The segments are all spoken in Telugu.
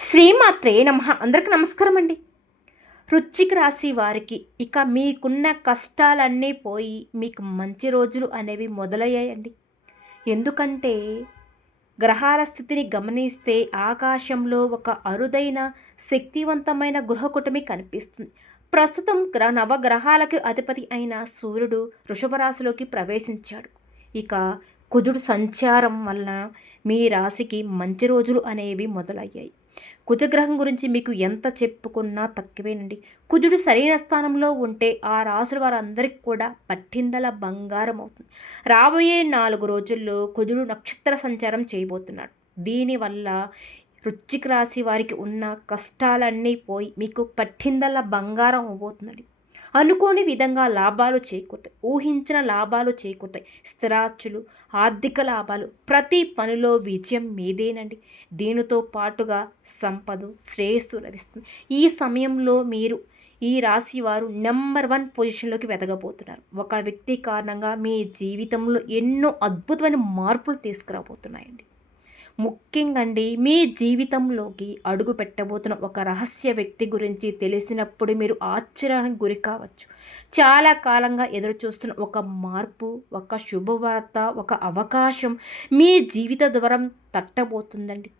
శ్రీమాత్రే నమః. అందరికి నమస్కారం అండి. వృశ్చిక రాశి వారికి ఇక మీకున్న కష్టాలన్నీ పోయి మీకు మంచి రోజులు అనేవి మొదలయ్యాయండి. ఎందుకంటే గ్రహాల స్థితిని గమనిస్తే ఆకాశంలో ఒక అరుదైన శక్తివంతమైన గృహకుటమి కనిపిస్తుంది. ప్రస్తుతం నవగ్రహాలకు అధిపతి అయిన సూర్యుడు వృషభ రాశిలోకి ప్రవేశించాడు. ఇక కుజుడు సంచారం వలన మీ రాశికి మంచి రోజులు అనేవి మొదలయ్యాయి. కుజగ్రహం గురించి మీకు ఎంత చెప్పుకున్నా తక్కువేనండి. కుజుడు సరైన స్థానంలో ఉంటే ఆ రాసుల వారందరికీ కూడా పట్టిందల బంగారం అవుతుంది. రాబోయే 4 రోజుల్లో కుజుడు నక్షత్ర సంచారం చేయబోతున్నాడు. దీనివల్ల వృశ్చిక రాశి వారికి ఉన్న కష్టాలన్నీ పోయి మీకు పట్టిందల బంగారం అవబోతుందండి. అనుకోని విధంగా లాభాలు చేకూరుతాయి. ఊహించిన లాభాలు చేకూరుతాయి. స్థిరాస్తులు, ఆర్థిక లాభాలు, ప్రతి పనిలో విజయం మీదేనండి. దీనితో పాటుగా సంపద, శ్రేయస్సు లభిస్తుంది. ఈ సమయంలో మీరు ఈ రాశి వారు నెంబర్ 1 పొజిషన్లోకి వెతకబోతున్నారు. ఒక వ్యక్తి కారణంగా మీ జీవితంలో ఎన్నో అద్భుతమైన మార్పులు తీసుకురాబోతున్నాయండి. ముఖ్యంగా అండి, మీ జీవితంలోకి అడుగు పెట్టబోతున్న ఒక రహస్య వ్యక్తి గురించి తెలిసినప్పుడు మీరు ఆశ్చర్యానికి గురి కావచ్చు. చాలా కాలంగా ఎదురు చూస్తున్న ఒక మార్పు, ఒక శుభవార్త, ఒక అవకాశం మీ జీవిత ద్వారం తట్టబోతుందండి.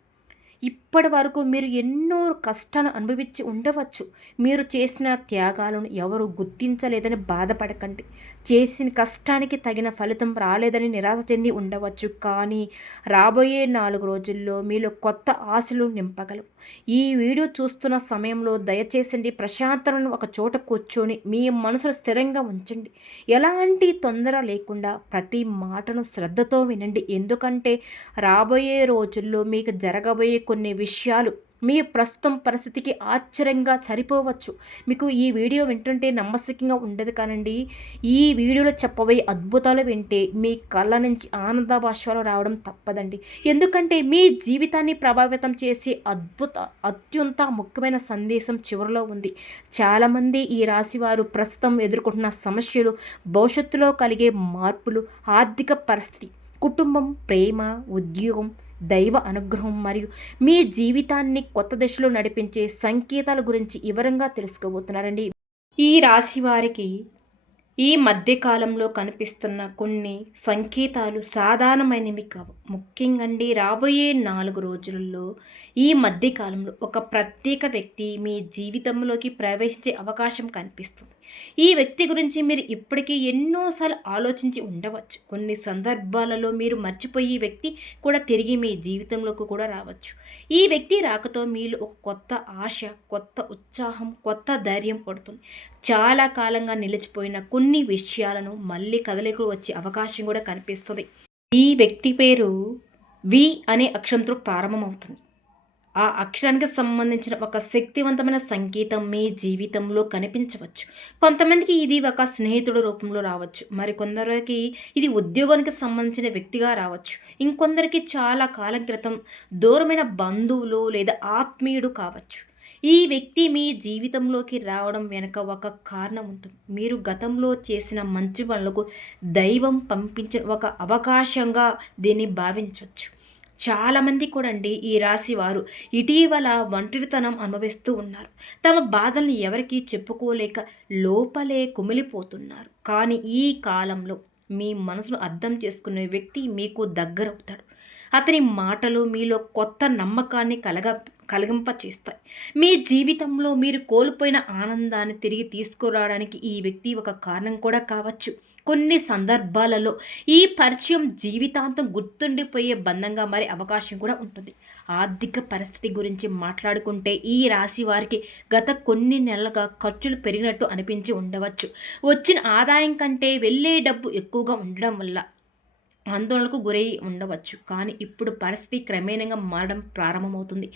ఇప్పటి వరకు మీరు ఎన్నో కష్టాలను అనుభవించి ఉండవచ్చు. మీరు చేసిన త్యాగాలను ఎవరు గుర్తించలేదని బాధపడకండి. చేసిన కష్టానికి తగిన ఫలితం రాలేదని నిరాశ చెంది ఉండవచ్చు. కానీ రాబోయే 4 రోజుల్లో మీలో కొత్త ఆశలు నింపగలవు. ఈ వీడియో చూస్తున్న సమయంలో దయచేసండి ప్రశాంతతను ఒక చోట కూర్చొని మీ మనసును స్థిరంగా ఉంచండి. ఎలాంటి తొందర లేకుండా ప్రతి మాటను శ్రద్ధతో వినండి. ఎందుకంటే రాబోయే రోజుల్లో మీకు జరగబోయే కొన్ని విషయాలు మీ ప్రస్తుతం పరిస్థితికి ఆశ్చర్యంగా సరిపోవచ్చు. మీకు ఈ వీడియో వింటుంటే నమ్మశక్యంగా ఉండదు కానండి, ఈ వీడియోలో చెప్పబోయే అద్భుతాలు వింటే మీ కళ్ళ నుంచి ఆనంద భాష్పాలు రావడం తప్పదండి. ఎందుకంటే మీ జీవితాన్ని ప్రభావితం చేసే అత్యంత ముఖ్యమైన సందేశం చివరిలో ఉంది. చాలామంది ఈ రాశివారు ప్రస్తుతం ఎదుర్కొంటున్న సమస్యలు, భవిష్యత్తులో కలిగే మార్పులు, ఆర్థిక పరిస్థితి, కుటుంబం, ప్రేమ, ఉద్యోగం, దైవ అనుగ్రహం మరియు మీ జీవితాన్ని కొత్త దశలో నడిపించే సంకేతాల గురించి వివరంగా తెలుసుకోబోతున్నారండి. ఈ రాశి వారికి ఈ మధ్యకాలంలో కనిపిస్తున్న కొన్ని సంకేతాలు సాధారణమైనవి కావు. ముఖ్యంగా రాబోయే 4 రోజులలో ఈ మధ్యకాలంలో ఒక ప్రత్యేక వ్యక్తి మీ జీవితంలోకి ప్రవేశించే అవకాశం కనిపిస్తుంది. ఈ వ్యక్తి గురించి మీరు ఇప్పటికీ ఎన్నోసార్లు ఆలోచించి ఉండవచ్చు. కొన్ని సందర్భాలలో మీరు మర్చిపోయే వ్యక్తి కూడా తిరిగి మీ జీవితంలోకి కూడా రావచ్చు. ఈ వ్యక్తి రాకతో మీలో ఒక కొత్త ఆశ, కొత్త ఉత్సాహం, కొత్త ధైర్యం పడుతుంది. చాలా కాలంగా నిలిచిపోయిన కొన్ని విషయాలను మళ్ళీ కదలికలు వచ్చే అవకాశం కూడా కనిపిస్తుంది. ఈ వ్యక్తి పేరు వి అనే అక్షరంతో ప్రారంభమవుతుంది. ఆ అక్షరానికి సంబంధించిన ఒక శక్తివంతమైన సంకేతం మీ జీవితంలో కనిపించవచ్చు. కొంతమందికి ఇది ఒక స్నేహితుడు రూపంలో రావచ్చు. మరికొందరికి ఇది ఉద్యోగానికి సంబంధించిన వ్యక్తిగా రావచ్చు. ఇంకొందరికి చాలా కాలం క్రితం దూరమైన బంధువులు లేదా ఆత్మీయుడు కావచ్చు. ఈ వ్యక్తి మీ జీవితంలోకి రావడం వెనుక ఒక కారణం ఉంటుంది. మీరు గతంలో చేసిన మంచి పనులకు దైవం పంపించిన ఒక అవకాశంగా దీన్ని భావించవచ్చు. చాలామంది కూడా అండి, ఈ రాశి వారు ఇటీవల ఒంటరితనం అనుభవిస్తూ ఉన్నారు. తమ బాధల్ని ఎవరికీ చెప్పుకోలేక లోపలే కుమిలిపోతున్నారు. కానీ ఈ కాలంలో మీ మనసును అర్థం చేసుకునే వ్యక్తి మీకు దగ్గరవుతాడు. అతని మాటలు మీలో కొత్త నమ్మకాన్ని కలిగింపచేస్తాయి. మీ జీవితంలో మీరు కోల్పోయిన ఆనందాన్ని తిరిగి తీసుకురావడానికి ఈ వ్యక్తి ఒక కారణం కూడా కావచ్చు. కొన్ని సందర్భాలలో ఈ పరిచయం జీవితాంతం గుర్తుండిపోయే బంధంగా మారే అవకాశం కూడా ఉంటుంది. ఆర్థిక పరిస్థితి గురించి మాట్లాడుకుంటే ఈ రాశి వారికి గత కొన్ని నెలలుగా ఖర్చులు పెరిగినట్టు అనిపించి ఉండవచ్చు. వచ్చిన ఆదాయం కంటే వెళ్ళే డబ్బు ఎక్కువగా ఉండడం వల్ల ఆందోళనకు గురై ఉండవచ్చు. కానీ ఇప్పుడు పరిస్థితి క్రమేణంగా మారడం ప్రారంభమవుతుంది.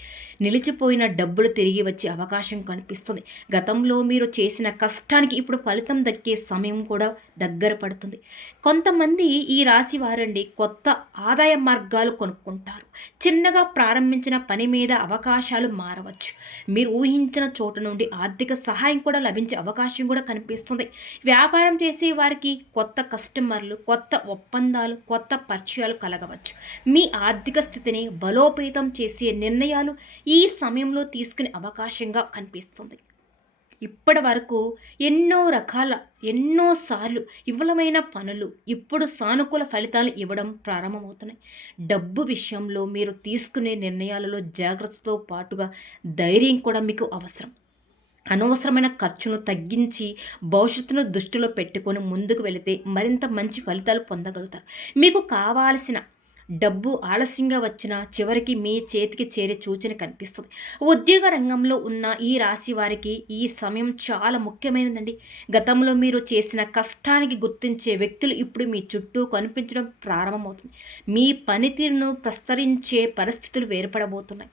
నిలిచిపోయిన డబ్బులు తిరిగి వచ్చే అవకాశం కనిపిస్తుంది. గతంలో మీరు చేసిన కష్టానికి ఇప్పుడు ఫలితం దక్కే సమయం కూడా దగ్గర పడుతుంది. కొంతమంది ఈ రాశి వారండి కొత్త ఆదాయ మార్గాలు కొనుక్కుంటారు. చిన్నగా ప్రారంభించిన పని మీద అవకాశాలు మారవచ్చు. మీరు ఊహించిన చోట నుండి ఆర్థిక సహాయం కూడా లభించే అవకాశం కూడా కనిపిస్తుంది. వ్యాపారం చేసే వారికి కొత్త కస్టమర్లు, కొత్త ఒప్పందాలు, కొత్త పరిచయాలు కలగవచ్చు. మీ ఆర్థిక స్థితిని బలోపేతం చేసే నిర్ణయాలు ఈ సమయంలో తీసుకునే అవకాశంగా కనిపిస్తుంది. ఇప్పటి వరకు ఎన్నోసార్లు విఫలమైన పనులు ఇప్పుడు సానుకూల ఫలితాలు ఇవ్వడం ప్రారంభమవుతున్నాయి. డబ్బు విషయంలో మీరు తీసుకునే నిర్ణయాలలో జాగ్రత్తతో పాటుగా ధైర్యం కూడా మీకు అవసరం. అనవసరమైన ఖర్చును తగ్గించి భవిష్యత్తును దృష్టిలో పెట్టుకొని ముందుకు వెళితే మరింత మంచి ఫలితాలు పొందగలుగుతారు. మీకు కావాల్సిన డబ్బు ఆలస్యంగా వచ్చినా చివరికి మీ చేతికి చేరే సూచన కనిపిస్తుంది. ఉద్యోగ రంగంలో ఉన్న ఈ రాశి వారికి ఈ సమయం చాలా ముఖ్యమైనదండి. గతంలో మీరు చేసిన కష్టానికి గుర్తించే వ్యక్తులు ఇప్పుడు మీ చుట్టూ కనిపించడం ప్రారంభమవుతుంది. మీ పనితీరును ప్రస్తరించే పరిస్థితులు ఏర్పడబోతున్నాయి.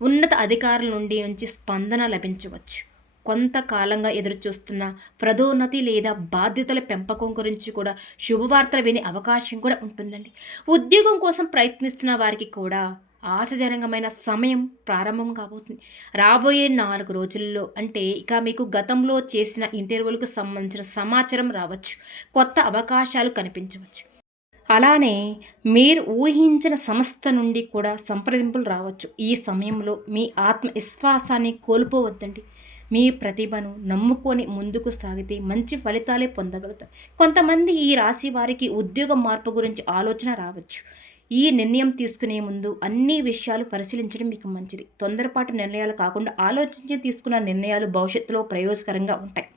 ఉన్నత అధికారుల నుంచి స్పందన లభించవచ్చు. కొంతకాలంగా ఎదురుచూస్తున్న పదోన్నతి లేదా బాధ్యతల పెంపకం గురించి కూడా శుభవార్తలు వినే అవకాశం కూడా ఉంటుందండి. ఉద్యోగం కోసం ప్రయత్నిస్తున్న వారికి కూడా ఆశాజనకమైన సమయం ప్రారంభం కాబోతుంది. రాబోయే 4 రోజుల్లో అంటే ఇక మీకు గతంలో చేసిన ఇంటర్వ్యూలకు సంబంధించిన సమాచారం రావచ్చు. కొత్త అవకాశాలు కనిపించవచ్చు. అలానే మీరు ఊహించిన సంస్థ నుండి కూడా సంప్రదింపులు రావచ్చు. ఈ సమయంలో మీ ఆత్మవిశ్వాసాన్ని కోల్పోవద్దండి. మీ ప్రతిభను నమ్ముకొని ముందుకు సాగితే మంచి ఫలితాలే పొందగలుగుతారు. కొంతమంది ఈ రాశి వారికి ఉద్యోగ మార్పు గురించి ఆలోచన రావచ్చు. ఈ నిర్ణయం తీసుకునే ముందు అన్ని విషయాలు పరిశీలించడం మీకు మంచిది. తొందరపాటు నిర్ణయాలు కాకుండా ఆలోచించి తీసుకున్న నిర్ణయాలు భవిష్యత్తులో ప్రయోజకరంగా ఉంటాయి.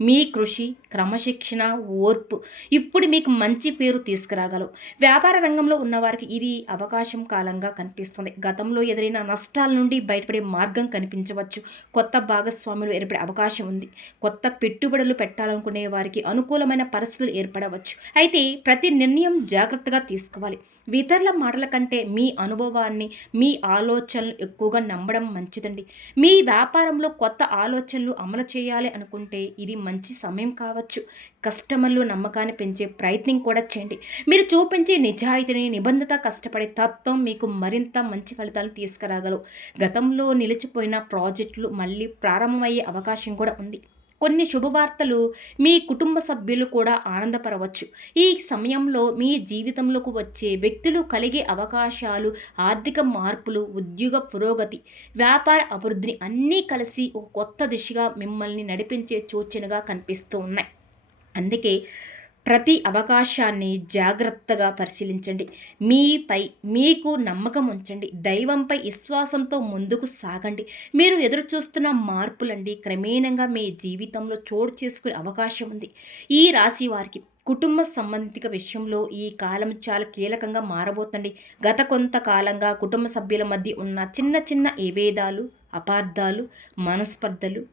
మీ కృషి, క్రమశిక్షణ, ఓర్పు ఇప్పుడు మీకు మంచి పేరు తీసుకురాగలవు. వ్యాపార రంగంలో ఉన్నవారికి ఇది అవకాశం కాలంగా కనిపిస్తుంది. గతంలో ఎదురైన నష్టాల నుండి బయటపడే మార్గం కనిపించవచ్చు. కొత్త భాగస్వాములు ఏర్పడే అవకాశం ఉంది. కొత్త పెట్టుబడులు పెట్టాలనుకునే వారికి అనుకూలమైన పరిస్థితులు ఏర్పడవచ్చు. అయితే ప్రతి నిర్ణయం జాగ్రత్తగా తీసుకోవాలి. ఇతరుల మాటల కంటే మీ అనుభవాన్ని, మీ ఆలోచనలు ఎక్కువగా నమ్మడం మంచిదండి. మీ వ్యాపారంలో కొత్త ఆలోచనలు అమలు చేయాలి అనుకుంటే ఇది మంచి సమయం కావచ్చు. కస్టమర్లు నమ్మకాన్ని పెంచే ప్రయత్నం కూడా చేయండి. మీరు చూపించే నిజాయితీని, నిబద్ధత, కష్టపడే తత్వం మీకు మరింత మంచి ఫలితాలు తీసుకురాగలవు. గతంలో నిలిచిపోయిన ప్రాజెక్టులు మళ్ళీ ప్రారంభమయ్యే అవకాశం కూడా ఉంది. కొన్ని శుభవార్తలు మీ కుటుంబ సభ్యులు కూడా ఆనందపరవచ్చు. ఈ సమయంలో మీ జీవితంలోకి వచ్చే వ్యక్తులు కలిగే అవకాశాలు, ఆర్థిక మార్పులు, ఉద్యోగ పురోగతి, వ్యాపార అభివృద్ధిని అన్నీ కలిసి ఒక కొత్త దిశగా మిమ్మల్ని నడిపించే సూచనగా కనిపిస్తూ ఉన్నాయి. అందుకే ప్రతి అవకాశాన్ని జాగ్రత్తగా పరిశీలించండి. మీపై మీకు నమ్మకం ఉంచండి. దైవంపై విశ్వాసంతో ముందుకు సాగండి. మీరు ఎదురుచూస్తున్న మార్పులండి క్రమేణంగా మీ జీవితంలో చోటు చేసుకునే అవకాశం ఉంది. ఈ రాశి వారికి కుటుంబ సంబంధిత విషయంలో ఈ కాలం చాలా కీలకంగా మారబోతుంది. గత కొంతకాలంగా కుటుంబ సభ్యుల మధ్య ఉన్న చిన్న చిన్న విభేదాలు, అపార్థాలు, మనస్పర్ధలు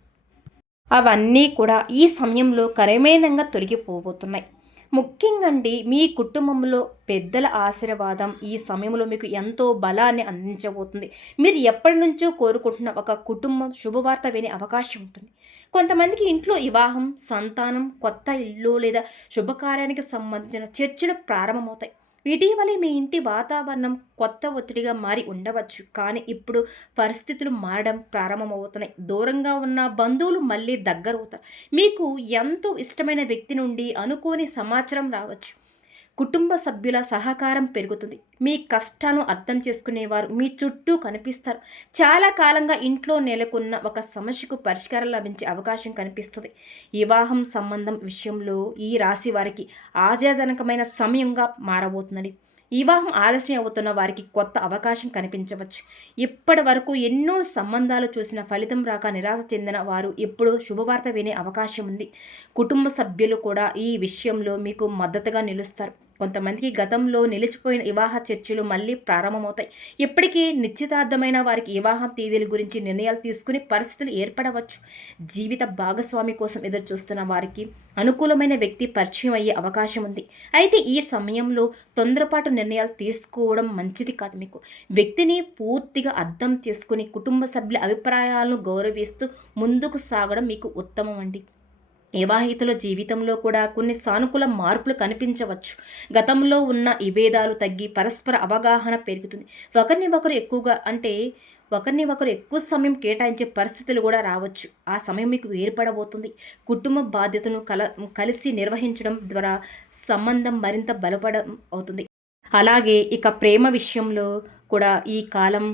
అవన్నీ కూడా ఈ సమయంలో క్రమేణంగా తొలగిపోబోతున్నాయి. ముఖ్యంగా అండి మీ కుటుంబంలో పెద్దల ఆశీర్వాదం ఈ సమయంలో మీకు ఎంతో బలాన్ని అందించబోతుంది. మీరు ఎప్పటి నుంచో కోరుకుంటున్న ఒక కుటుంబం శుభవార్త వినే అవకాశం ఉంటుంది. కొంతమందికి ఇంట్లో వివాహం, సంతానం, కొత్త ఇల్లు లేదా శుభకార్యానికి సంబంధించిన చర్చలు ప్రారంభమవుతాయి. ఇటీవలే మీ ఇంటి వాతావరణం కొత్త ఒత్తిడిగా మారి ఉండవచ్చు. కానీ ఇప్పుడు పరిస్థితులు మారడం ప్రారంభమవుతున్నాయి. దూరంగా ఉన్న బంధువులు మళ్ళీ దగ్గరవుతారు. మీకు ఎంతో ఇష్టమైన వ్యక్తి నుండి అనుకోని సమాచారం రావచ్చు. కుటుంబ సభ్యుల సహకారం పెరుగుతుంది. మీ కష్టాలను అర్థం చేసుకునేవారు మీ చుట్టూ కనిపిస్తారు. చాలా కాలంగా ఇంట్లో నెలకొన్న ఒక సమస్యకు పరిష్కారం లభించే అవకాశం కనిపిస్తుంది. వివాహం సంబంధం విషయంలో ఈ రాశి వారికి ఆశాజనకమైన సమయంగా మారబోతుందండి. వివాహం ఆలస్యం అవుతున్న వారికి కొత్త అవకాశం కనిపించవచ్చు. ఇప్పటి వరకు ఎన్నో సంబంధాలు చూసిన ఫలితం రాక నిరాశ చెందిన వారు ఇప్పుడు శుభవార్త వినే అవకాశం ఉంది. కుటుంబ సభ్యులు కూడా ఈ విషయంలో మీకు మద్దతుగా నిలుస్తారు. కొంతమందికి గతంలో నిలిచిపోయిన వివాహ చర్చలు మళ్ళీ ప్రారంభమవుతాయి. ఇప్పటికీ నిశ్చితార్థమైన వారికి వివాహం తేదీల గురించి నిర్ణయాలు తీసుకునే పరిస్థితులు ఏర్పడవచ్చు. జీవిత భాగస్వామి కోసం ఎదురు చూస్తున్న వారికి అనుకూలమైన వ్యక్తి పరిచయం అయ్యే అవకాశం ఉంది. అయితే ఈ సమయంలో తొందరపాటు నిర్ణయాలు తీసుకోవడం మంచిది కాదు. మీకు వ్యక్తిని పూర్తిగా అర్థం చేసుకుని కుటుంబ సభ్యుల అభిప్రాయాలను గౌరవిస్తూ ముందుకు సాగడం మీకు ఉత్తమం అండి. వివాహితుల జీవితంలో కూడా కొన్ని సానుకూల మార్పులు కనిపించవచ్చు. గతంలో ఉన్న విభేదాలు తగ్గి పరస్పర అవగాహన పెరుగుతుంది. ఒకరిని ఒకరు ఎక్కువ సమయం కేటాయించే పరిస్థితులు కూడా రావచ్చు. ఆ సమయం మీకు ఏర్పడబోతుంది. కుటుంబ బాధ్యతను కలిసి నిర్వహించడం ద్వారా సంబంధం మరింత బలపడం అవుతుంది. అలాగే ఇక ప్రేమ విషయంలో కూడా ఈ కాలం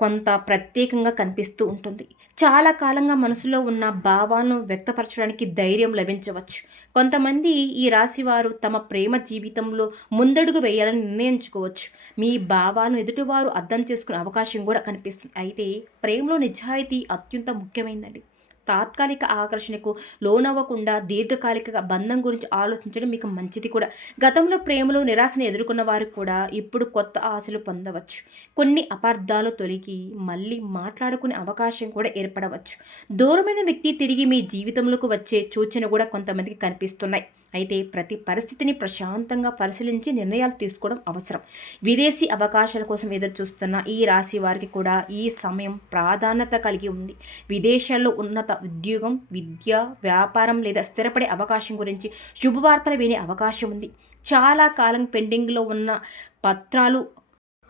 కొంత ప్రత్యేకంగా కనిపిస్తూ ఉంటుంది. చాలా కాలంగా మనసులో ఉన్న భావాలను వ్యక్తపరచడానికి ధైర్యం లభించవచ్చు. కొంతమంది ఈ రాశి వారు తమ ప్రేమ జీవితంలో ముందడుగు వేయాలని నిర్ణయించుకోవచ్చు. మీ భావాలను ఎదుటివారు అర్థం చేసుకునే అవకాశం కూడా కనిపిస్తుంది. అయితే ప్రేమలో నిజాయితీ అత్యంత ముఖ్యమైనదండి. తాత్కాలిక ఆకర్షణకు లోనవ్వకుండా దీర్ఘకాలిక బంధం గురించి ఆలోచించడం మీకు మంచిది కూడా. గతంలో ప్రేమలో నిరాశను ఎదుర్కొన్న వారు కూడా ఇప్పుడు కొత్త ఆశలు పొందవచ్చు. కొన్ని అపార్థాలు తొలగి మళ్ళీ మాట్లాడుకునే అవకాశం కూడా ఏర్పడవచ్చు. దూరమైన వ్యక్తి తిరిగి మీ జీవితంలోకి వచ్చే సూచన కూడా కొంతమందికి కనిపిస్తున్నాయి. అయితే ప్రతి పరిస్థితిని ప్రశాంతంగా పరిశీలించి నిర్ణయాలు తీసుకోవడం అవసరం. విదేశీ అవకాశాల కోసం ఎదురు చూస్తున్న ఈ రాశి వారికి కూడా ఈ సమయం ప్రాధాన్యత కలిగి ఉంది. విదేశాల్లో ఉన్నత ఉద్యోగం, విద్య, వ్యాపారం లేదా స్థిరపడే అవకాశం గురించి శుభవార్తలు వినే అవకాశం ఉంది. చాలా కాలం పెండింగ్లో ఉన్న పత్రాలు,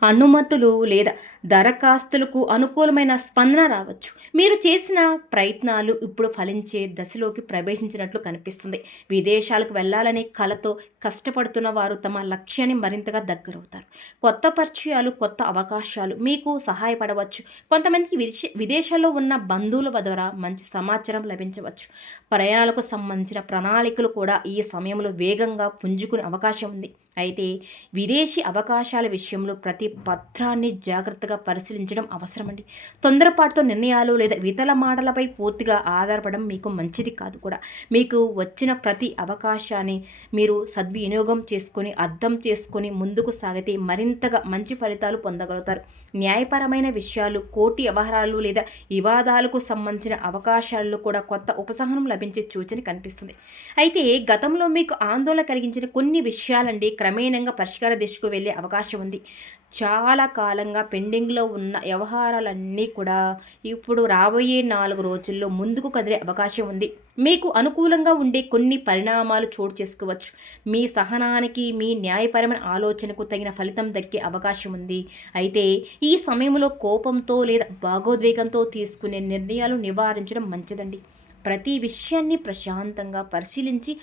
అనుమతులు లేదా దరఖాస్తులకు అనుకూలమైన స్పందన రావచ్చు. మీరు చేసిన ప్రయత్నాలు ఇప్పుడు ఫలించే దశలోకి ప్రవేశించినట్లు కనిపిస్తుంది. విదేశాలకు వెళ్ళాలనే కలతో కష్టపడుతున్న వారు తమ లక్ష్యాన్ని మరింతగా దగ్గరవుతారు. కొత్త పరిచయాలు, కొత్త అవకాశాలు మీకు సహాయపడవచ్చు. కొంతమందికి విదేశాల్లో ఉన్న బంధువుల ద్వారా మంచి సమాచారం లభించవచ్చు. ప్రయాణాలకు సంబంధించిన ప్రణాళికలు కూడా ఈ సమయంలో వేగంగా పుంజుకునే అవకాశం ఉంది. అయితే విదేశీ అవకాశాల విషయంలో ప్రతి పత్రాన్ని జాగ్రత్తగా పరిశీలించడం అవసరమండి. తొందరపాటుతో నిర్ణయాలు లేదా ఇతర మాటలపై పూర్తిగా ఆధారపడడం మీకు మంచిది కాదు కూడా. మీకు వచ్చిన ప్రతి అవకాశాన్ని మీరు సద్వినియోగం చేసుకొని, అర్థం చేసుకొని ముందుకు సాగితే మరింతగా మంచి ఫలితాలు పొందగలుగుతారు. న్యాయపరమైన విషయాలు, కోర్టు వ్యవహారాలు లేదా వివాదాలకు సంబంధించిన అవకాశాల్లో కూడా కొత్త ఉపశమనం లభించే సూచన కనిపిస్తుంది. అయితే గతంలో మీకు ఆందోళన కలిగించిన కొన్ని విషయాలండి క్రమేణంగా పరిష్కార దిశకు వెళ్ళే అవకాశం ఉంది. చాలా కాలంగా పెండింగ్లో ఉన్న వ్యవహారాలన్నీ కూడా ఇప్పుడు రాబోయే 4 రోజుల్లో ముందుకు కదిలే అవకాశం ఉంది. మీకు అనుకూలంగా ఉండే కొన్ని పరిణామాలు చోటు చేసుకోవచ్చు. మీ సహనానికి, మీ న్యాయపరమైన ఆలోచనకు తగిన ఫలితం దక్కే అవకాశం ఉంది. అయితే ఈ సమయంలో కోపంతో లేదా భాగోద్వేగంతో తీసుకునే నిర్ణయాలు నివారించడం మంచిదండి. ప్రతి విషయాన్ని ప్రశాంతంగా పరిశీలించి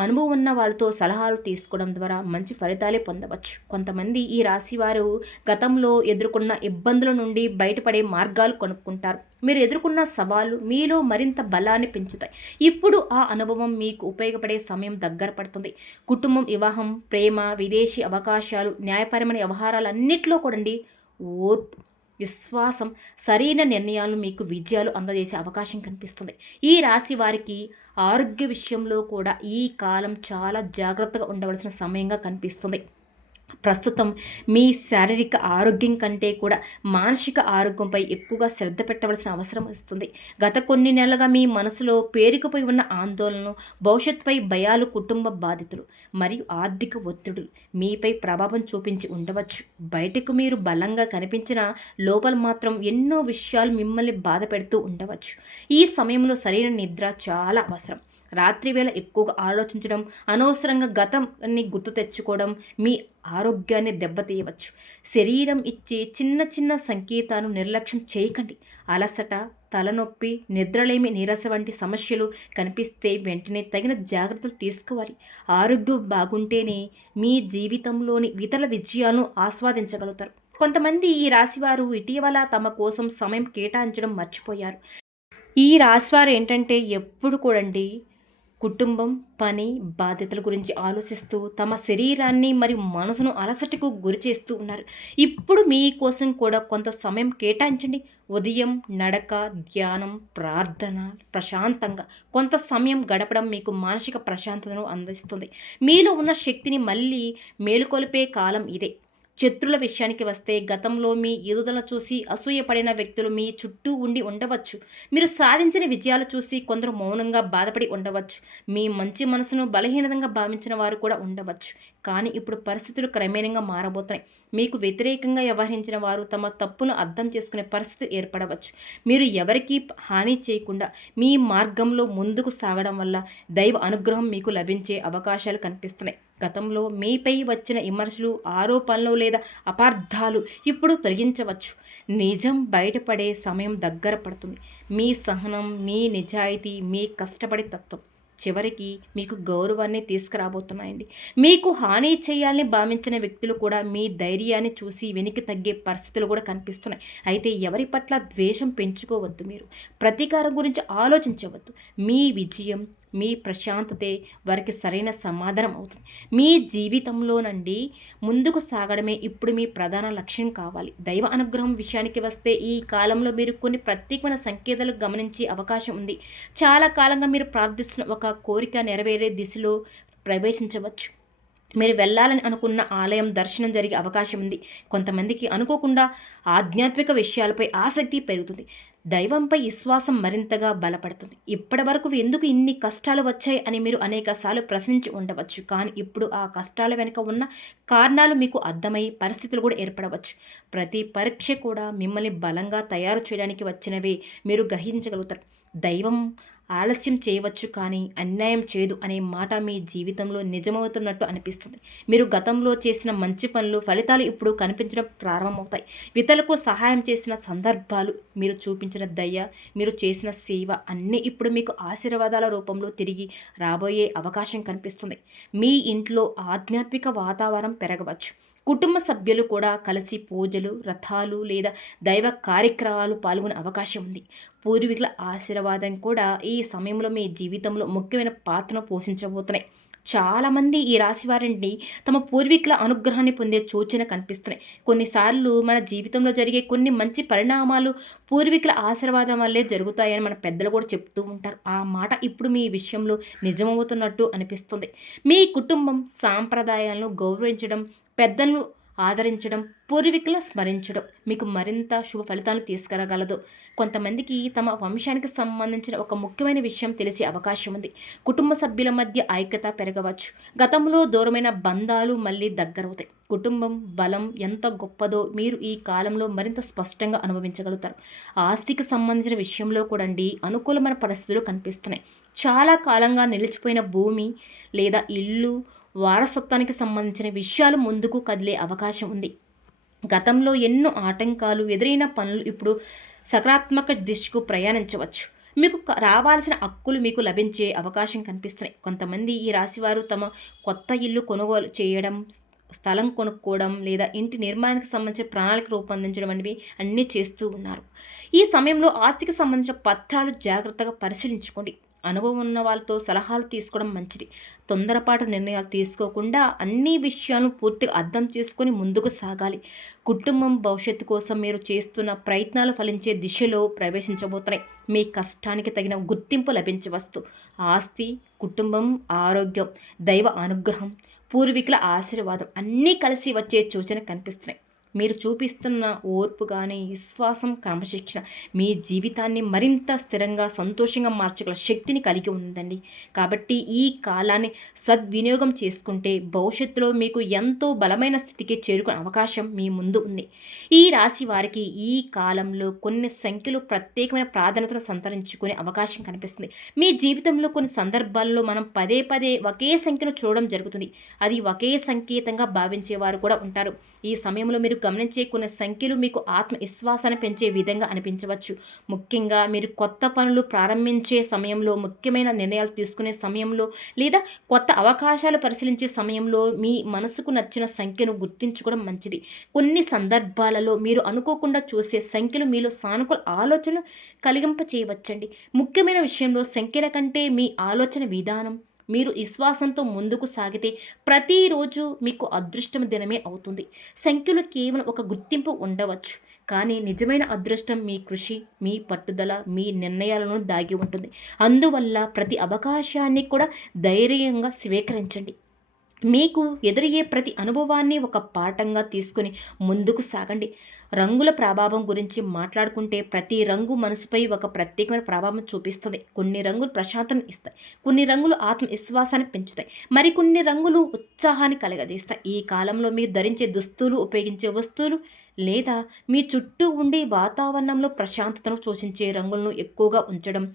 అనుభవం ఉన్న వాళ్ళతో సలహాలు తీసుకోవడం ద్వారా మంచి ఫలితాలే పొందవచ్చు. కొంతమంది ఈ రాశి వారు గతంలో ఎదుర్కొన్న ఇబ్బందుల నుండి బయటపడే మార్గాలు కనుక్కుంటారు. మీరు ఎదుర్కొన్న సవాలు మీలో మరింత బలాన్ని పెంచుతాయి. ఇప్పుడు ఆ అనుభవం మీకు ఉపయోగపడే సమయం దగ్గర పడుతుంది. కుటుంబం, వివాహం, ప్రేమ, విదేశీ అవకాశాలు, న్యాయపరమైన వ్యవహారాలన్నింటిలో కూడండి ఓర్పు, విశ్వాసం, సరైన నిర్ణయాలు మీకు విజయాలు అందజేసే అవకాశం కనిపిస్తుంది. ఈ రాశి వారికి ఆరోగ్య విషయంలో కూడా ఈ కాలం చాలా జాగ్రత్తగా ఉండవలసిన సమయంగా కనిపిస్తుంది. ప్రస్తుతం మీ శారీరక ఆరోగ్యం కంటే కూడా మానసిక ఆరోగ్యంపై ఎక్కువగా శ్రద్ధ పెట్టవలసిన అవసరం వస్తుంది. గత కొన్ని నెలలుగా మీ మనసులో పేరుకుపోయి ఉన్న ఆందోళనలు, భవిష్యత్తుపై భయాలు, కుటుంబ బాధితులు మరియు ఆర్థిక ఒత్తిడులు మీపై ప్రభావం చూపించి ఉండవచ్చు. బయటకు మీరు బలంగా కనిపించిన లోపల మాత్రం ఎన్నో విషయాలు మిమ్మల్ని బాధ పెడుతూ ఉండవచ్చు. ఈ సమయంలో సరైన నిద్ర చాలా అవసరం. రాత్రివేళ ఎక్కువగా ఆలోచించడం, అనవసరంగా గతాన్ని గుర్తు తెచ్చుకోవడం మీ ఆరోగ్యాన్ని దెబ్బతీయవచ్చు. శరీరం ఇచ్చే చిన్న చిన్న సంకేతాలను నిర్లక్ష్యం చేయకండి. అలసట, తలనొప్పి, నిద్రలేమి, నీరస వంటి సమస్యలు కనిపిస్తే వెంటనే తగిన జాగ్రత్తలు తీసుకోవాలి. ఆరోగ్యం బాగుంటేనే మీ జీవితంలోని ఇతర విజయాలను ఆస్వాదించగలుగుతారు. కొంతమంది ఈ రాశివారు ఇటీవల తమ కోసం సమయం కేటాయించడం మర్చిపోయారు. ఈ రాశివారు ఏంటంటే ఎప్పుడు కూడండి కుటుంబం, పని, బాధ్యతల గురించి ఆలోచిస్తూ తమ శరీరాన్ని మరియు మనసును అలసటకు గురి చేస్తూ ఉన్నారు. ఇప్పుడు మీకోసం కూడా కొంత సమయం కేటాయించండి. ఉదయం నడక, ధ్యానం, ప్రార్థన, ప్రశాంతంగా కొంత సమయం గడపడం మీకు మానసిక ప్రశాంతతను అందిస్తుంది. మీలో ఉన్న శక్తిని మళ్ళీ మేలుకొల్పే కాలం ఇదే. శత్రుల విషయానికి వస్తే గతంలో మీ ఎదుగుదలను చూసి అసూయపడిన వ్యక్తులు మీ చుట్టూ ఉండి ఉండవచ్చు. మీరు సాధించిన విజయాలు చూసి కొందరు మౌనంగా బాధపడి ఉండవచ్చు. మీ మంచి మనసును బలహీనంగా భావించిన వారు కూడా ఉండవచ్చు. కానీ ఇప్పుడు పరిస్థితులు క్రమేణంగా మారబోతున్నాయి. మీకు వ్యతిరేకంగా వ్యవహరించిన వారు తమ తప్పును అర్థం చేసుకునే పరిస్థితి ఏర్పడవచ్చు. మీరు ఎవరికీ హాని చేయకుండా మీ మార్గంలో ముందుకు సాగడం వల్ల దైవ అనుగ్రహం మీకు లభించే అవకాశాలు కనిపిస్తున్నాయి. గతంలో మీపై వచ్చిన విమర్శలు, ఆరోపణలు లేదా అపార్థాలు ఇప్పుడు తొలగించవచ్చు. నిజం బయటపడే సమయం దగ్గర పడుతుంది. మీ సహనం, మీ నిజాయితీ, మీ కష్టపడే తత్వం చివరికి మీకు గౌరవాన్ని తీసుకురాబోతున్నాయండి. మీకు హాని చేయాలని భావించిన వ్యక్తులు కూడా మీ ధైర్యాన్ని చూసి వెనక్కి తగ్గే పరిస్థితులు కూడా కనిపిస్తున్నాయి. అయితే ఎవరి పట్ల ద్వేషం పెంచుకోవద్దు. మీరు ప్రతీకారం గురించి ఆలోచించవద్దు. మీ విజయం, మీ ప్రశాంతతే వారికి సరైన సమాధానం అవుతుంది. మీ జీవితంలోనండి ముందుకు సాగడమే ఇప్పుడు మీ ప్రధాన లక్ష్యం కావాలి. దైవ అనుగ్రహం విషయానికి వస్తే ఈ కాలంలో మీరు కొన్ని ప్రత్యేకమైన సంకేతాలు గమనించే అవకాశం ఉంది. చాలా కాలంగా మీరు ప్రార్థిస్తున్న ఒక కోరిక నెరవేరే దిశలో ప్రవేశించవచ్చు. మీరు వెళ్ళాలని అనుకున్న ఆలయం దర్శనం జరిగే అవకాశం ఉంది. కొంతమందికి అనుకోకుండా ఆధ్యాత్మిక విషయాలపై ఆసక్తి పెరుగుతుంది. దైవంపై విశ్వాసం మరింతగా బలపడుతుంది. ఇప్పటి వరకు ఎందుకు ఇన్ని కష్టాలు వచ్చాయి అని మీరు అనేకసార్లు ప్రశ్నించి ఉండవచ్చు. కానీ ఇప్పుడు ఆ కష్టాల వెనుక ఉన్న కారణాలు మీకు అర్థమై పరిస్థితులు కూడా ఏర్పడవచ్చు. ప్రతి పరీక్ష కూడా మిమ్మల్ని బలంగా తయారు చేయడానికి వచ్చినవే మీరు గ్రహించగలుగుతారు. దైవం ఆలస్యం చేయవచ్చు కానీ అన్యాయం చేయదు అనే మాట మీ జీవితంలో నిజమవుతున్నట్టు అనిపిస్తుంది. మీరు గతంలో చేసిన మంచి పనులు ఫలితాలు ఇప్పుడు కనిపించడం ప్రారంభమవుతాయి. ఇతరులకు సహాయం చేసిన సందర్భాలు, మీరు చూపించిన దయ, మీరు చేసిన సేవ అన్నీ ఇప్పుడు మీకు ఆశీర్వాదాల రూపంలో తిరిగి రాబోయే అవకాశం కనిపిస్తుంది. మీ ఇంట్లో ఆధ్యాత్మిక వాతావరణం పెరగవచ్చు. కుటుంబ సభ్యులు కూడా కలిసి పూజలు, రథాలు లేదా దైవ కార్యక్రమాలు పాల్గొనే అవకాశం ఉంది. పూర్వీకుల ఆశీర్వాదం కూడా ఈ సమయంలో మీ జీవితంలో ముఖ్యమైన పాత్రను పోషించబోతున్నాయి. చాలామంది ఈ రాశి వారిని తమ పూర్వీకుల అనుగ్రహాన్ని పొందే సూచన కనిపిస్తున్నాయి. కొన్నిసార్లు మన జీవితంలో జరిగే కొన్ని మంచి పరిణామాలు పూర్వీకుల ఆశీర్వాదం వల్లే జరుగుతాయని మన పెద్దలు కూడా చెప్తూ ఉంటారు. ఆ మాట ఇప్పుడు మీ విషయంలో నిజమవుతున్నట్టు అనిపిస్తుంది. మీ కుటుంబం సాంప్రదాయాలను గౌరవించడం, పెద్దలను ఆదరించడం, పూర్వీకుల స్మరించడం మీకు మరింత శుభ ఫలితాలను తీసుకురాగలదు. కొంతమందికి తమ వంశానికి సంబంధించిన ఒక ముఖ్యమైన విషయం తెలిసే అవకాశం ఉంది. కుటుంబ సభ్యుల మధ్య ఐక్యత పెరగవచ్చు. గతంలో దూరమైన బంధాలు మళ్ళీ దగ్గరవుతాయి. కుటుంబం బలం ఎంత గొప్పదో మీరు ఈ కాలంలో మరింత స్పష్టంగా అనుభవించగలుగుతారు. ఆస్తికి సంబంధించిన విషయంలో కూడా అనుకూలమైన పరిస్థితులు కనిపిస్తున్నాయి. చాలా కాలంగా నిలిచిపోయిన భూమి లేదా ఇల్లు, వారసత్వానికి సంబంధించిన విషయాలు ముందుకు కదిలే అవకాశం ఉంది. గతంలో ఎన్నో ఆటంకాలు ఎదురైన పనులు ఇప్పుడు సకారాత్మక దిశకు ప్రయాణించవచ్చు. మీకు రావాల్సిన హక్కులు మీకు లభించే అవకాశం కనిపిస్తున్నాయి. కొంతమంది ఈ రాశివారు తమ కొత్త ఇల్లు కొనుగోలు చేయడం, స్థలం కొనుక్కోవడం లేదా ఇంటి నిర్మాణానికి సంబంధించిన ప్రణాళిక రూపొందించడం అనేవి అన్నీ చేస్తూ ఉన్నారు. ఈ సమయంలో ఆస్తికి సంబంధించిన పత్రాలు జాగ్రత్తగా పరిశీలించుకోండి. అనుభవం ఉన్న వాళ్ళతో సలహాలు తీసుకోవడం మంచిది. తొందరపాటు నిర్ణయాలు తీసుకోకుండా అన్ని విషయాలను పూర్తిగా అర్థం చేసుకొని ముందుకు సాగాలి. కుటుంబం భవిష్యత్తు కోసం మీరు చేస్తున్న ప్రయత్నాలు ఫలించే దిశలో ప్రవేశించబోతున్నాయి. మీ కష్టానికి తగిన గుర్తింపు లభించవచ్చు. ఆస్తి, కుటుంబం, ఆరోగ్యం, దైవ అనుగ్రహం, పూర్వీకుల ఆశీర్వాదం అన్నీ కలిసి వచ్చే సూచన కనిపిస్తున్నాయి. మీరు చూపిస్తున్న ఓర్పు కానీ విశ్వాసం, క్రమశిక్షణ మీ జీవితాన్ని మరింత స్థిరంగా సంతోషంగా మార్చగల శక్తిని కలిగి ఉందండి. కాబట్టి ఈ కాలాన్ని సద్వినియోగం చేసుకుంటే భవిష్యత్తులో మీకు ఎంతో బలమైన స్థితికి చేరుకునే అవకాశం మీ ముందు ఉంది. ఈ రాశి వారికి ఈ కాలంలో కొన్ని సంఖ్యలు ప్రత్యేకమైన ప్రాధాన్యతను సంతరించుకునే అవకాశం కనిపిస్తుంది. మీ జీవితంలో కొన్ని సందర్భాల్లో మనం పదే పదే ఒకే సంఖ్యను చూడడం జరుగుతుంది. అది ఒకే సంకేతంగా భావించేవారు కూడా ఉంటారు. ఈ సమయంలో మీరు గమనించే కొన్ని సంఖ్యలు మీకు ఆత్మవిశ్వాసాన్ని పెంచే విధంగా అనిపించవచ్చు. ముఖ్యంగా మీరు కొత్త పనులు ప్రారంభించే సమయంలో, ముఖ్యమైన నిర్ణయాలు తీసుకునే సమయంలో లేదా కొత్త అవకాశాలు పరిశీలించే సమయంలో మీ మనసుకు నచ్చిన సంఖ్యను గుర్తించుకోవడం మంచిది. కొన్ని సందర్భాలలో మీరు అనుకోకుండా చూసే సంఖ్యలు మీలో సానుకూల ఆలోచనలు కలిగింప చేయవచ్చండి. ముఖ్యమైన విషయంలో సంఖ్యల కంటే మీ ఆలోచన విధానం, మీరు విశ్వాసంతో ముందుకు సాగితే ప్రతిరోజు మీకు అదృష్టం దినమే అవుతుంది. సంఖ్యలు కేవలం ఒక గుర్తింపు ఉండవచ్చు, కానీ నిజమైన అదృష్టం మీ కృషి, మీ పట్టుదల, మీ నిర్ణయాలను దాగి ఉంటుంది. అందువల్ల ప్రతి అవకాశాన్ని కూడా ధైర్యంగా స్వీకరించండి. మీకు ఎదురయ్యే ప్రతి అనుభవాన్ని ఒక పాఠంగా తీసుకొని ముందుకు సాగండి. రంగుల ప్రభావం గురించి మాట్లాడుకుంటే ప్రతి రంగు మనసుపై ఒక ప్రత్యేకమైన ప్రభావం చూపిస్తుంది. కొన్ని రంగులు ప్రశాంతతను ఇస్తాయి, కొన్ని రంగులు ఆత్మవిశ్వాసాన్ని పెంచుతాయి, మరికొన్ని రంగులు ఉత్సాహాన్ని కలగజేస్తాయి. ఈ కాలంలో మీరు ధరించే దుస్తులు, ఉపయోగించే వస్తువులు లేదా మీ చుట్టూ ఉండే వాతావరణంలో ప్రశాంతతను సూచించే రంగులను ఎక్కువగా ఉంచడం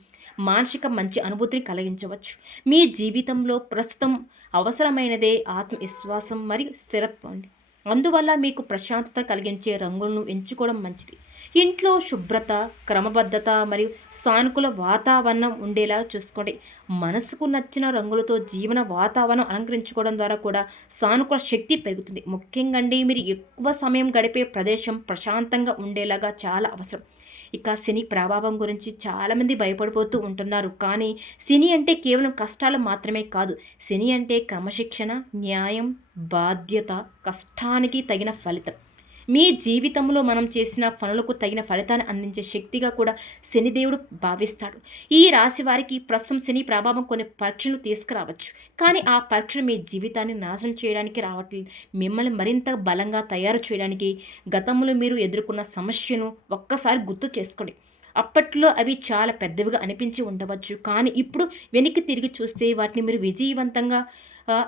మానసిక మంచి అనుభూతిని కలిగించవచ్చు. మీ జీవితంలో ప్రస్తుతం అవసరమైనదే ఆత్మవిశ్వాసం మరియు స్థిరత్వం అండి. అందువల్ల మీకు ప్రశాంతత కలిగించే రంగులను ఎంచుకోవడం మంచిది. ఇంట్లో శుభ్రత, క్రమబద్ధత మరియు సానుకూల వాతావరణం ఉండేలా చూసుకోండి. మనసుకు నచ్చిన రంగులతో జీవన వాతావరణం అలంకరించుకోవడం ద్వారా కూడా సానుకూల శక్తి పెరుగుతుంది. ముఖ్యంగా మీరు ఎక్కువ సమయం గడిపే ప్రదేశం ప్రశాంతంగా ఉండేలాగా చాలా అవసరం. ఇక శని ప్రభావం గురించి చాలామంది భయపడిపోతూ ఉంటున్నారు. కానీ శని అంటే కేవలం కష్టాలు మాత్రమే కాదు. శని అంటే క్రమశిక్షణ, న్యాయం, బాధ్యత, కష్టానికి తగిన ఫలితం. మీ జీవితంలో మనం చేసిన పనులకు తగిన ఫలితాన్ని అందించే శక్తిగా కూడా శనిదేవుడు భావిస్తాడు. ఈ రాశి వారికి ప్రస్తుతం శని ప్రభావం కొన్ని పరీక్షలు తీసుకురావచ్చు. కానీ ఆ పరీక్షలు మీ జీవితాన్ని నాశనం చేయడానికి రావట్లేదు. మిమ్మల్ని మరింత బలంగా తయారు చేయడానికి గతంలో మీరు ఎదుర్కొన్న సమస్యను ఒక్కసారి గుర్తు చేసుకోండి. అప్పట్లో అవి చాలా పెద్దవిగా అనిపించి ఉండవచ్చు. కానీ ఇప్పుడు వెనక్కి తిరిగి చూస్తే వాటిని మీరు విజయవంతంగా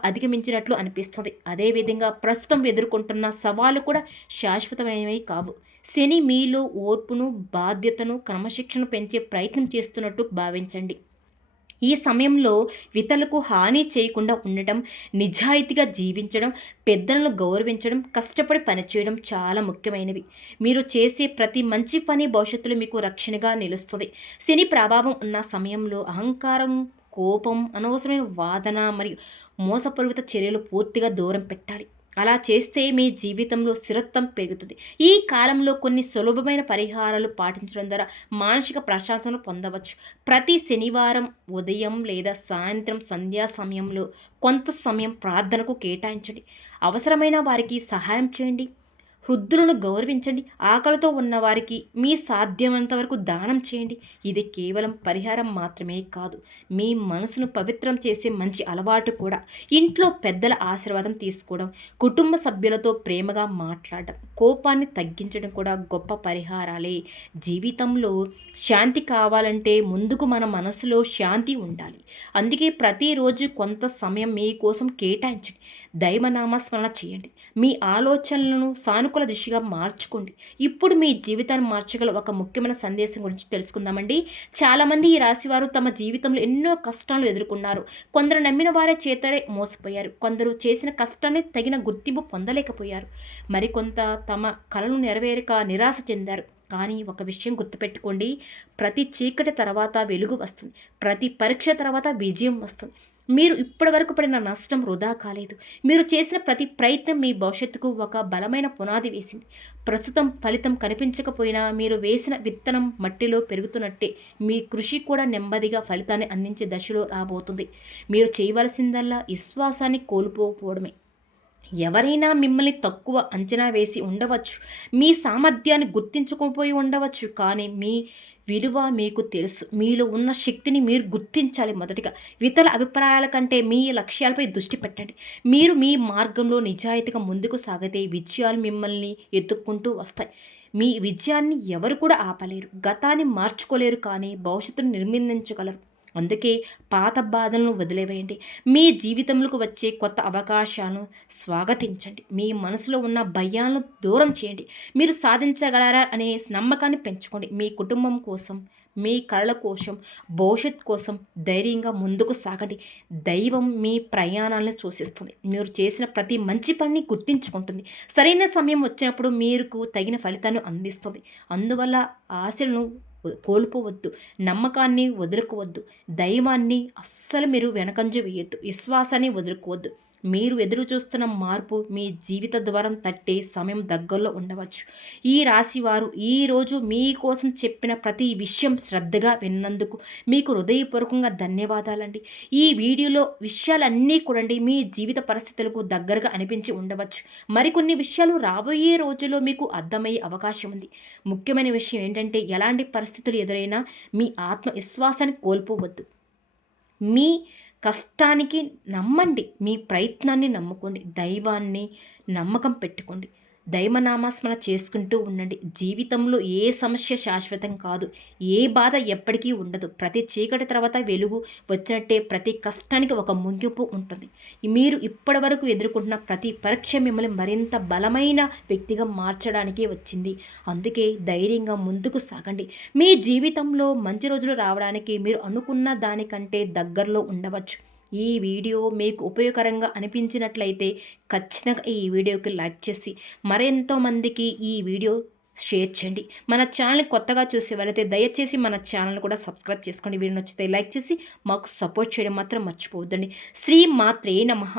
అధిగమించినట్లు అనిపిస్తుంది. అదేవిధంగా ప్రస్తుతం ఎదుర్కొంటున్న సవాలు కూడా శాశ్వతమైనవి కావు. శని మీలో ఓర్పును, బాధ్యతను, క్రమశిక్షణ పెంచే ప్రయత్నం చేస్తున్నట్టు భావించండి. ఈ సమయంలో ఇతరులకు హాని చేయకుండా ఉండటం, నిజాయితీగా జీవించడం, పెద్దలను గౌరవించడం, కష్టపడి పనిచేయడం చాలా ముఖ్యమైనవి. మీరు చేసే ప్రతి మంచి పని భవిష్యత్తులో మీకు రక్షణగా నిలుస్తుంది. శని ప్రభావం ఉన్న సమయంలో అహంకారం, కోపం, అనవసరమైన వాదన మరియు మోసపూరిత చర్యలు పూర్తిగా దూరం పెట్టాలి. అలా చేస్తే మీ జీవితంలో స్థిరత్వం పెరుగుతుంది. ఈ కాలంలో కొన్ని సులభమైన పరిహారాలు పాటించడం ద్వారా మానసిక ప్రశాంతతను పొందవచ్చు. ప్రతి శనివారం ఉదయం లేదా సాయంత్రం సంధ్యా సమయంలో కొంత సమయం ప్రార్థనకు కేటాయించండి. అవసరమైన వారికి సహాయం చేయండి. వృద్ధులను గౌరవించండి. ఆకలితో ఉన్నవారికి మీ సాధ్యమైనంత వరకు దానం చేయండి. ఇది కేవలం పరిహారం మాత్రమే కాదు, మీ మనసును పవిత్రం చేసే మంచి అలవాటు కూడా. ఇంట్లో పెద్దల ఆశీర్వాదం తీసుకోవడం, కుటుంబ సభ్యులతో ప్రేమగా మాట్లాడడం, కోపాన్ని తగ్గించడం కూడా గొప్ప పరిహారాలే. జీవితంలో శాంతి కావాలంటే ముందుకు మన మనసులో శాంతి ఉండాలి. అందుకే ప్రతిరోజు కొంత సమయం మీకోసం కేటాయించండి. దైవనామస్మరణ చేయండి. మీ ఆలోచనలను సానుకూల దిశగా మార్చుకోండి. ఇప్పుడు మీ జీవితాన్ని మార్చగల ఒక ముఖ్యమైన సందేశం గురించి తెలుసుకుందామండి. చాలామంది ఈ రాశివారు తమ జీవితంలో ఎన్నో కష్టాలు ఎదుర్కొన్నారు. కొందరు నమ్మిన వారే చేతరే మోసపోయారు. కొందరు చేసిన కష్టాన్ని తగిన గుర్తింపు పొందలేకపోయారు. మరికొంత తమ కలను నెరవేరక నిరాశ చెందారు. కానీ ఒక విషయం గుర్తుపెట్టుకోండి, ప్రతి చీకటి తర్వాత వెలుగు వస్తుంది. ప్రతి పరీక్ష తర్వాత విజయం వస్తుంది. మీరు ఇప్పటివరకు పడిన నష్టం వృధా కాలేదు. మీరు చేసిన ప్రతి ప్రయత్నం మీ భవిష్యత్తుకు ఒక బలమైన పునాది వేసింది. ప్రస్తుతం ఫలితం కనిపించకపోయినా మీరు వేసిన విత్తనం మట్టిలో పెరుగుతున్నట్టే మీ కృషి కూడా నెమ్మదిగా ఫలితాన్ని అందించే దశలో రాబోతుంది. మీరు చేయవలసిందల్లా విశ్వాసాన్ని కోల్పోకపోవడమే. ఎవరైనా మిమ్మల్ని తక్కువ అంచనా వేసి ఉండవచ్చు, మీ సామర్థ్యాన్ని గుర్తించకపోయి ఉండవచ్చు. కానీ మీ విలువ మీకు తెలుసు. మీలో ఉన్న శక్తిని మీరు గుర్తించాలి. మొదటిగా ఇతరుల అభిప్రాయాల కంటే మీ లక్ష్యాలపై దృష్టి పెట్టండి. మీరు మీ మార్గంలో నిజాయితీగా ముందుకు సాగితే విజయాలు మిమ్మల్ని ఎత్తుక్కుంటూ వస్తాయి. మీ విజయాన్ని ఎవరు కూడా ఆపలేరు. గతాన్ని మార్చుకోలేరు, కానీ భవిష్యత్తును నిర్మించగలరు. అందుకే పాత బాధలను వదిలేవేయండి. మీ జీవితంలోకి వచ్చే కొత్త అవకాశాలను స్వాగతించండి. మీ మనసులో ఉన్న భయాలను దూరం చేయండి. మీరు సాధించగలరా అనే నమ్మకాన్ని పెంచుకోండి. మీ కుటుంబం కోసం, మీ కళల కోసం, భవిష్యత్ కోసం ధైర్యంగా ముందుకు సాగండి. దైవం మీ ప్రయాణాలను సూచిస్తుంది. మీరు చేసిన ప్రతి మంచి పనిని గుర్తించుకుంటుంది. సరైన సమయం వచ్చినప్పుడు మీకు తగిన ఫలితాన్ని అందిస్తుంది. అందువల్ల ఆశలను కోల్పోవద్దు, నమ్మకాన్ని వదులుకోవద్దు, దైవాన్ని అస్సలు మీరు వెనకంజ వేయొద్దు, విశ్వాసాన్ని వదులుకోవద్దు. మీరు ఎదురు చూస్తున్న మార్పు మీ జీవిత ద్వారం తట్టే సమయం దగ్గరలో ఉండవచ్చు. ఈ రాశి వారు ఈరోజు మీకోసం చెప్పిన ప్రతి విషయం శ్రద్ధగా విన్నందుకు మీకు హృదయపూర్వకంగా ధన్యవాదాలండి. ఈ వీడియోలో విషయాలన్నీ కూడా మీ జీవిత పరిస్థితులకు దగ్గరగా అనిపించి ఉండవచ్చు. మరికొన్ని విషయాలు రాబోయే రోజుల్లో మీకు అర్థమయ్యే అవకాశం ఉంది. ముఖ్యమైన విషయం ఏంటంటే, ఎలాంటి పరిస్థితులు ఎదురైనా మీ ఆత్మవిశ్వాసాన్ని కోల్పోవద్దు. మీ కష్టానికి నమ్మండి. మీ ప్రయత్నాన్ని నమ్ముకోండి. దైవాన్ని నమ్మకం పెట్టుకోండి. దైవనామస్మరణ చేసుకుంటూ ఉండండి. జీవితంలో ఏ సమస్య శాశ్వతం కాదు. ఏ బాధ ఎప్పటికీ ఉండదు. ప్రతి చీకటి తర్వాత వెలుగు వచ్చినట్టే ప్రతి కష్టానికి ఒక ముగింపు ఉంటుంది. మీరు ఇప్పటి వరకు ఎదుర్కొంటున్న ప్రతి పరీక్ష మిమ్మల్ని మరింత బలమైన వ్యక్తిగా మార్చడానికి వచ్చింది. అందుకే ధైర్యంగా ముందుకు సాగండి. మీ జీవితంలో మంచి రోజులు రావడానికి మీరు అనుకున్న దానికంటే దగ్గరలో ఉండవచ్చు. ఈ వీడియో మీకు ఉపయోగకరంగా అనిపించినట్లయితే ఖచ్చితంగా ఈ వీడియోకి లైక్ చేసి మరెంతో మందికి ఈ వీడియో షేర్ చేయండి. మన ఛానల్ని కొత్తగా చూసే వాళ్ళైతే దయచేసి మన ఛానల్ని కూడా సబ్స్క్రైబ్ చేసుకోండి. వీడియో నచ్చితే లైక్ చేసి మాకు సపోర్ట్ చేయడం మాత్రం మర్చిపోవద్దండి. శ్రీ మాత్రే నమః.